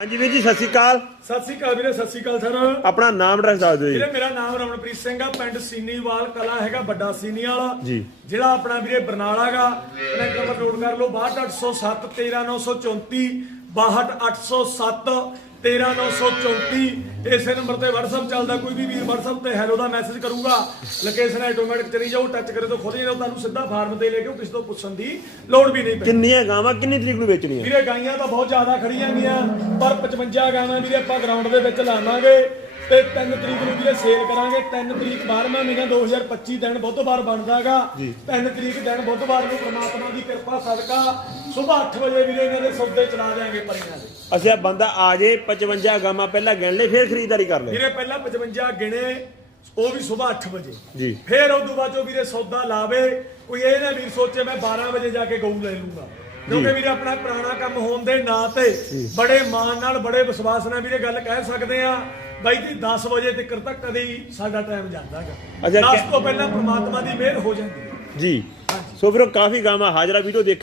ਹਾਂਜੀ ਵੀਰ ਜੀ ਸਤਿ ਸ਼੍ਰੀ ਅਕਾਲ। ਸਤਿ ਸ੍ਰੀ ਅਕਾਲ ਵੀਰੇ ਸਤਿ ਸ੍ਰੀ ਅਕਾਲ ਸਰ। ਆਪਣਾ ਨਾਮ ਐਡਰੈਸ ਦੱਸ ਦਿਓ ਜੀ। ਵੀਰੇ ਮੇਰਾ ਨਾਮ ਰਮਨਪ੍ਰੀਤ ਸਿੰਘ ਆ ਪਿੰਡ ਸੀਨੀਵਾਲ ਕਲਾ ਹੈਗਾ ਵੱਡਾ ਸੀਨੀ ਵਾਲਾ ਜੀ। ਜਿਹੜਾ ਆਪਣਾ ਵੀਰੇ ਬਰਨਾਲਾ ਗਾ ਕਨੈਕਟ ਨੰਬਰ ਨੋਟ ਕਰ ਲਓ 62807 13934 62807 13934 ਇਸੇ ਨੰਬਰ ਤੇ WhatsApp ਚੱਲਦਾ। ਕੋਈ ਵੀ ਵੀਰ WhatsApp ਤੇ ਹੈਲੋ ਦਾ ਮੈਸੇਜ ਕਰੂਗਾ ਲੋਕੇਸ਼ਨ ਆਟੋਮੈਟਿਕ ਚਲੀ ਜਾਓ ਟੱਚ ਕਰੇ ਤਾਂ ਖੁਦ ਹੀ ਜਾਓ ਤੁਹਾਨੂੰ ਸਿੱਧਾ ਫਾਰਮ ਤੇ ਲੈ ਕੇ ਕਿਸੇ ਤੋਂ ਪੁੱਛਣ ਦੀ ਲੋੜ ਵੀ ਨਹੀਂ ਪੈਂਦੀ। ਕਿੰਨੀਆਂ ਗਾਵਾਂ ਕਿੰਨੀ ਤਰੀਕ ਨੂੰ ਵੇਚਣੀਆਂ? ਵੀਰੇ ਗਾਈਆਂ ਤਾਂ ਬਹੁਤ ਜ਼ਿਆਦਾ ਖੜੀਆਂ ਗਈਆਂ ਪਰ 55 ਗਾਵਾਂ ਵੀਰੇ ਆਪਾਂ ਗਰਾਊਂਡ ਦੇ ਵਿੱਚ ਲਾਵਾਂਗੇ। ਤੇ 3 ਤਰੀਕ ਨੂੰ ਵੀਰੇ ਸੇਲ ਕਰਾਂਗੇ। 3 ਤਰੀਕ 12ਵਾਂ ਮਹੀਨਾ 2025 ਦਿਨ ਬੁੱਧਵਾਰ ਬਣਦਾਗਾ 3 ਤਰੀਕ ਦਿਨ ਬੁੱਧਵਾਰ ਨੂੰ ਪ੍ਰਮਾਤਮਾ ਦੀ ਕਿਰਪਾ ਸਦਕਾ ਸਵੇਰ 8 ਵਜੇ ਵੀਰੇ ਇਹਨਾਂ ਦੇ ਸੌਦੇ ਚਲਾ ਦੇਾਂਗੇ ਪਰੀਆਂ ਦੇ। ਅਸੀਂ ਬੰਦਾ ਆ ਜੇ 55 ਗਾਵਾਂ ਪਹਿਲਾਂ ਗਿਣ ਲੈ ਫਿਰ ਖਰੀਦਦਾਰੀ ਕਰ ਲੈ। ਵੀਰੇ ਪਹਿਲਾਂ 55 ਗਿਣੇ ਉਹ ਵੀ ਸਵੇਰ 8 ਵਜੇ। ਜੀ। ਫੇਰ ਉਦੋਂ ਬਾਅਦ ਜੋ ਵੀਰੇ ਸੌਦਾ ਲਾਵੇ ਕੋਈ ਇਹ ਨਾ ਵੀਰ ਸੋਚੇ ਮੈਂ 12 ਵਜੇ ਜਾ ਕੇ ਗਊ ਲੈ ਲੂੰਗਾ। ਕਿਉਂਕਿ ਵੀਰੇ ਆਪਣਾ ਪੁਰਾਣਾ ਕੰਮ ਹੋਣ ਦੇ ਨਾਂ ਤੇ ਬੜੇ ਮਾਣ ਨਾਲ ਬੜੇ ਵਿਸ਼ਵਾਸ ਨਾਲ ਵੀਰੇ ਗੱਲ ਕਹਿ ਸਕਦੇ ਆ ਬਾਈ ਜੀ 10 ਵਜੇ ਤੱਕ ਤੱਕ ਕਦੇ ਸਾਡਾ ਟਾਈਮ ਜਾਂਦਾ ਅੱਛਾ, ਹੈਗਾ 10 ਕਿ- ਤੋਂ ਪਹਿਲਾਂ ਪ੍ਰਮਾਤਮਾ ਦੀ ਮਿਹਰ ਹੋ ਜਾਂਦੀ ਹੈ। ਜੀ। ਸੋ ਫਿਰ ਉਹ ਕਾਫੀ ਗਾਵਾਂ ਹਾਜ਼ਰਾ ਵੀਡੀਓ ਦੇਖ